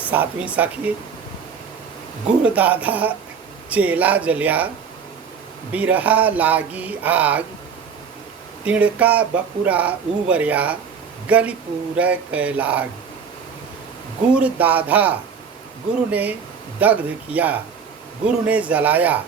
सातवीं साखी। गुर दाधा चेला जल्या, बिरहा लागी आग, तिणका बपुरा उबरिया, गलिपूर कैलाग। गुर दाधा, गुरु ने दग्ध किया, गुरु ने जलाया,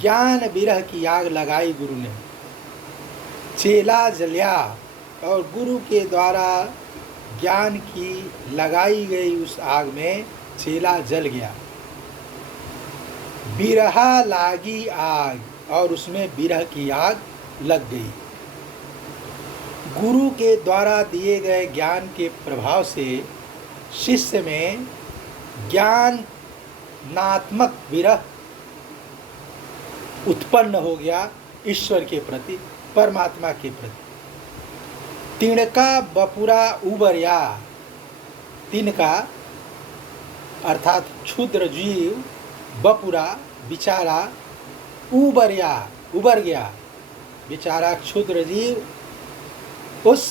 ज्ञान विरह की आग लगाई गुरु ने। चेला जल्या, और गुरु के द्वारा ज्ञान की लगाई गई उस आग में चेला जल गया। बिरहा लागी आग, और उसमें विरह की आग लग गई। गुरु के द्वारा दिए गए ज्ञान के प्रभाव से शिष्य में ज्ञानात्मक विरह उत्पन्न हो गया ईश्वर के प्रति, परमात्मा के प्रति। तिणका बपुरा उबरिया, तिनका अर्थात क्षुद्र जीव, बपुरा बेचारा, उबरिया उबर गया, बेचारा क्षुद्र जीव उस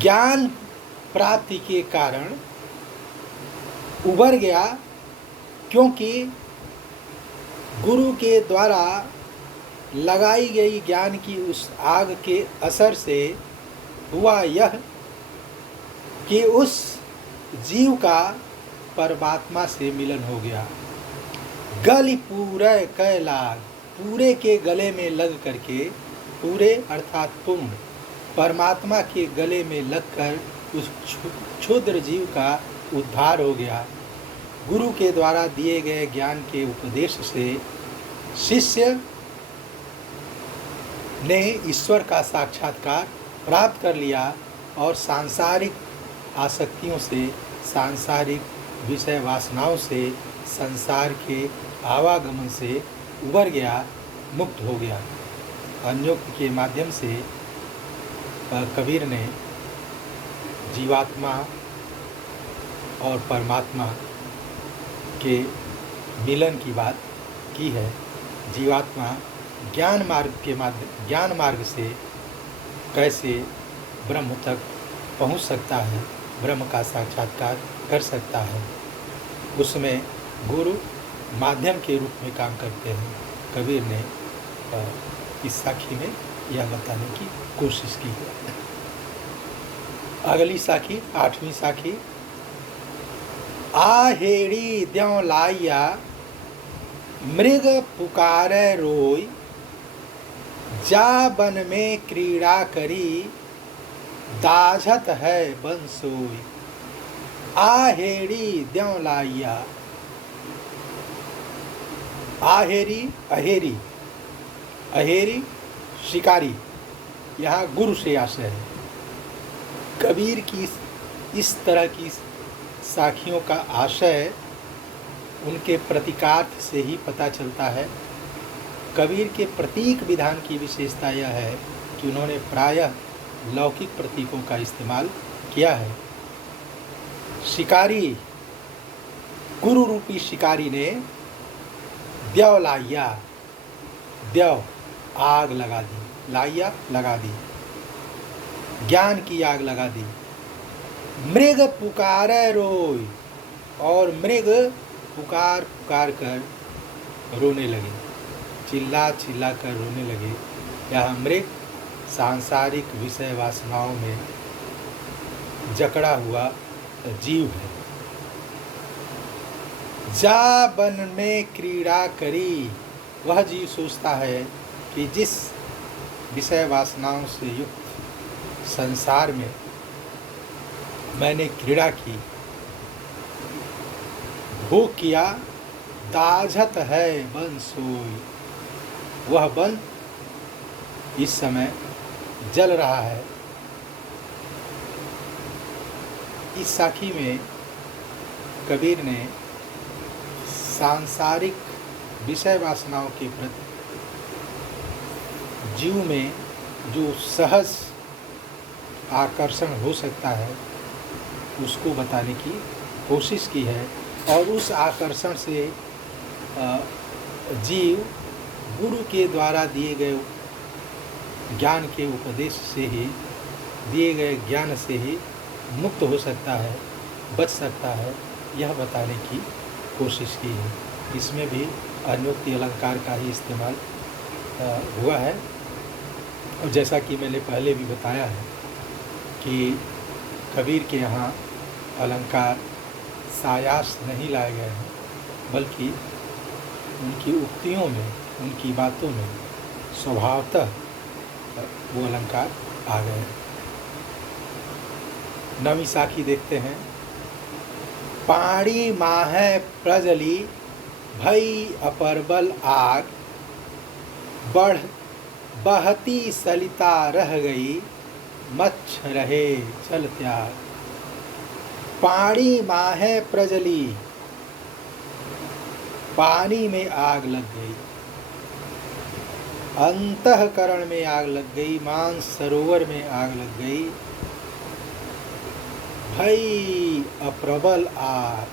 ज्ञान प्राप्ति के कारण उबर गया, क्योंकि गुरु के द्वारा लगाई गई ज्ञान की उस आग के असर से हुआ यह कि उस जीव का परमात्मा से मिलन हो गया। गलि पूरे कैलाग, पूरे के गले में लग करके, पूरे अर्थात पूर्ण परमात्मा के गले में लगकर उस क्षुद्र जीव का उद्धार हो गया। गुरु के द्वारा दिए गए ज्ञान के उपदेश से शिष्य ने ईश्वर का साक्षात्कार प्राप्त कर लिया और सांसारिक आसक्तियों से, सांसारिक विषय वासनाओं से, संसार के आवागमन से उबर गया, मुक्त हो गया। अन्योक्ति के माध्यम से कबीर ने जीवात्मा और परमात्मा के मिलन की बात की है। जीवात्मा ज्ञान मार्ग से कैसे ब्रह्म तक पहुंच सकता है, ब्रह्म का साक्षात्कार कर सकता है, उसमें गुरु माध्यम के रूप में काम करते हैं। कबीर ने इस साखी में यह बताने की कोशिश की है। अगली साखी, आठवीं साखी। आहेड़ी द्यों लाइया, मृग पुकारे रोय, जा बन में क्रीड़ा करी, दाझत है बन सोई। आहेड़ी द्यों लाइया, आहेरी, अहेरी, अहेरी शिकारी, यहाँ गुरु से आशय है। कबीर की इस तरह की साखियों का आशय उनके प्रतीकार्थ से ही पता चलता है। कबीर के प्रतीक विधान की विशेषता यह है कि उन्होंने प्रायः लौकिक प्रतीकों का इस्तेमाल किया है। शिकारी, गुरु रूपी शिकारी ने द्यौ लाइया, द्यौ आग लगा दी, लाइया लगा दी, ज्ञान की आग लगा दी। मृग पुकारे रोय, और मृग पुकार पुकार कर रोने लगे, चिल्ला चिल्ला कर रोने लगे। यह मृग सांसारिक विषय वासनाओं में जकड़ा हुआ जीव है। जा बन में क्रीड़ा करी, वह जीव सोचता है कि जिस विषय वासनाओं से युक्त संसार में मैंने क्रीड़ा की, भोग किया, दाझत है बन सोई, वह बन इस समय जल रहा है। इस साखी में कबीर ने सांसारिक विषय वासनाओं के प्रति जीव में जो सहज आकर्षण हो सकता है उसको बताने की कोशिश की है, और उस आकर्षण से जीव गुरु के द्वारा दिए गए ज्ञान के उपदेश से ही, दिए गए ज्ञान से ही मुक्त हो सकता है। बच सकता है, यह बताने की कोशिश की है। इसमें भी अन्योक्ति अलंकार का ही इस्तेमाल हुआ है। और जैसा कि मैंने पहले भी बताया है कि कबीर के यहाँ अलंकार सायास नहीं लाए गए हैं, बल्कि उनकी उक्तियों में, उनकी बातों में स्वभावतः वो अलंकार आ गए हैं। नवी साखी देखते हैं। पाणी माहे प्रजली भई अपरबल आग, बढ़ बहती सलिता रह गई, मच्छ रहे चल त्याग। पाणी माहे प्रजली, पानी में आग लग गई, अंतःकरण में आग लग गई, मानस सरोवर में आग लग गई। भई अप्रबल आग,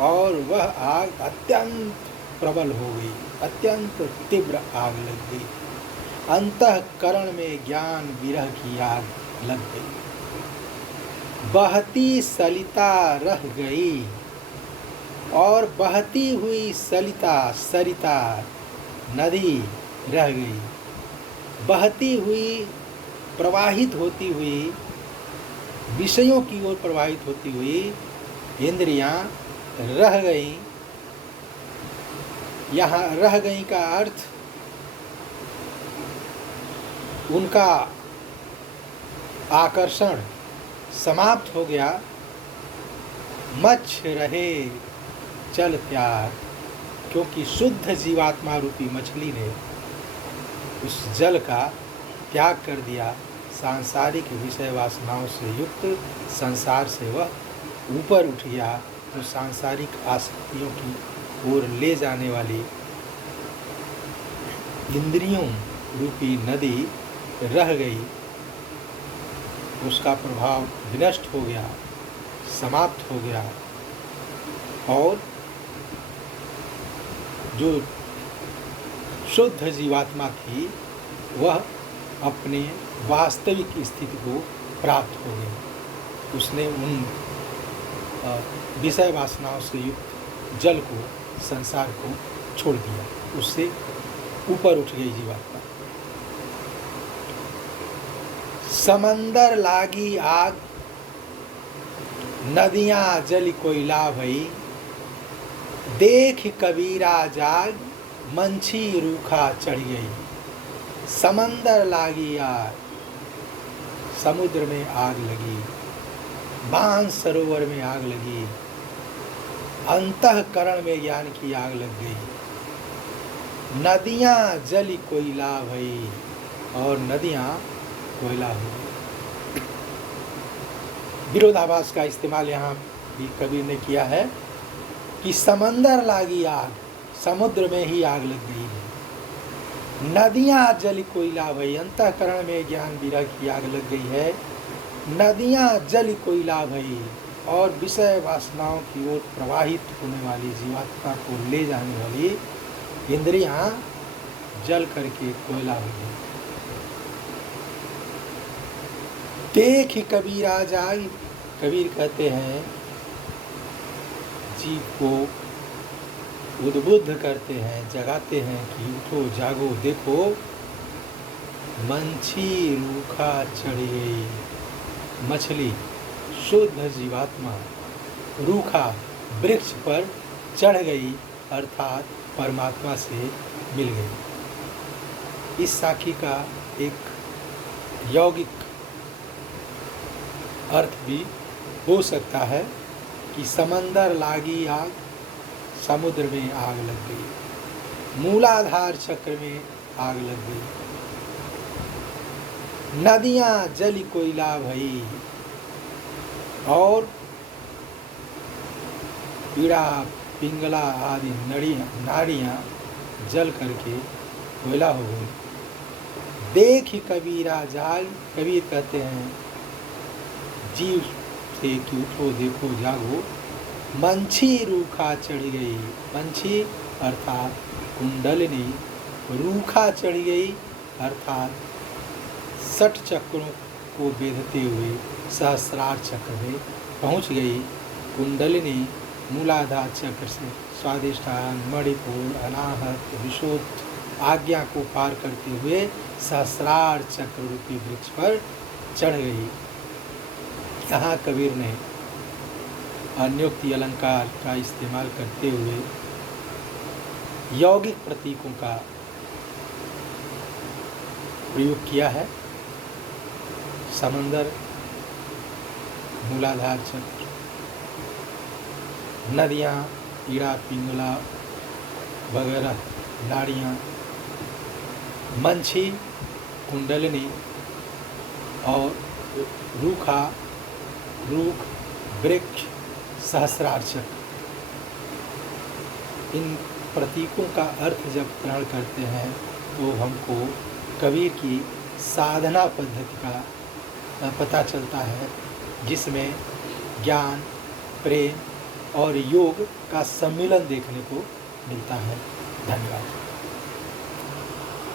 और वह आग अत्यंत प्रबल हो गई, अत्यंत तीव्र आग लग गई। अंतःकरण में ज्ञान विरह की आग लग गई। बहती सलिता रह गई, और बहती हुई सलिता, सरिता नदी रह गई। बहती हुई, प्रवाहित होती हुई, विषयों की ओर प्रवाहित होती हुई इंद्रियां रह गईं। यहाँ रह गई का अर्थ उनका आकर्षण समाप्त हो गया। मच्छ रहे चल त्याग, क्योंकि शुद्ध जीवात्मा रूपी मछली ने उस जल का त्याग कर दिया। सांसारिक विषय वासनाओं से युक्त संसार से वह ऊपर उठ गया, तो सांसारिक आसक्तियों की ओर ले जाने वाली इंद्रियों रूपी नदी रह गई। उसका प्रभाव विनष्ट हो गया, समाप्त हो गया, और जो शुद्ध जीवात्मा थी वह अपने वास्तविक स्थिति को प्राप्त हो गई। उसने उन विषय वासनाओं से युक्त जल को, संसार को छोड़ दिया, उससे ऊपर उठ गई जीवात्मा। समंदर लागी आग, नदियां जल कोयला भई, देख कबीरा जाग, मंछी रूखा चढ़ गई। समंदर लागी आग, समुद्र में आग लगी, मानस सरोवर में आग लगी, अंतःकरण में ज्ञान की आग लग गई। नदियां जल कोयला भई, और नदियां कोयला हो गई। विरोधाभास का इस्तेमाल यहाँ भी कबीर ने किया है कि समंदर लागी आग, समुद्र में ही आग लग गई है। नदियां जल कोयला भई, अंतःकरण में ज्ञान विरह की आग लग गई है। नदियां जल कोयला भई, और विषय वासनाओं की ओर प्रवाहित होने वाली जीवात्मा को ले जाने वाली इंद्रियां जल करके कोयला हो गई। देख कबीरा जाग, कबीर कहते हैं जीव को उद्बुद्ध करते हैं, जगाते हैं कि उठो जागो, देखो मंछी रूखा चढ़ गई। मछली, शुद्ध जीवात्मा रूखा वृक्ष पर चढ़ गई, अर्थात परमात्मा से मिल गई। इस साखी का एक यौगिक अर्थ भी हो सकता है कि समंदर लागी आग, समुद्र में आग लग गई। मूलाधार चक्र में आग लग गई। नदियां जल कोयला भई, और पीड़ा पिंगला आदि नाड़ियां जल करके कोयला हो गई। देख कबीरा जाग, कबीर कहते हैं जीव से कि उठो देखो जागो, मंछी रूखा चढ़ गई। मंछी अर्थात कुंडलिनी रूखा चढ़ गई, अर्थात 60 चक्रों को बेधते हुए सहस्रार चक्र में पहुँच गई। कुंडलिनी मूलाधार चक्र से स्वादिष्ठान, मणिपुर, अनाहत, विशुद्ध आज्ञा को पार करते हुए सहस्रार चक्र रूपी वृक्ष पर चढ़ गई। यहाँ कबीर ने अन्योक्ति अलंकार का इस्तेमाल करते हुए यौगिक प्रतीकों का प्रयोग किया है। समंदर, मूलाधार चक्र, नदियाँ, ईड़ा, पिंगला वगैरह, नाड़ियाँ, मंछी, कुंडलिनी और रूख, वृक्ष, सहस्रार चक्र, इन प्रतीकों का अर्थ जब ग्रहण करते हैं तो हमको कबीर की साधना पद्धति का पता चलता है, जिसमें ज्ञान, प्रेम और योग का सम्मिलन देखने को मिलता है। धन्यवाद।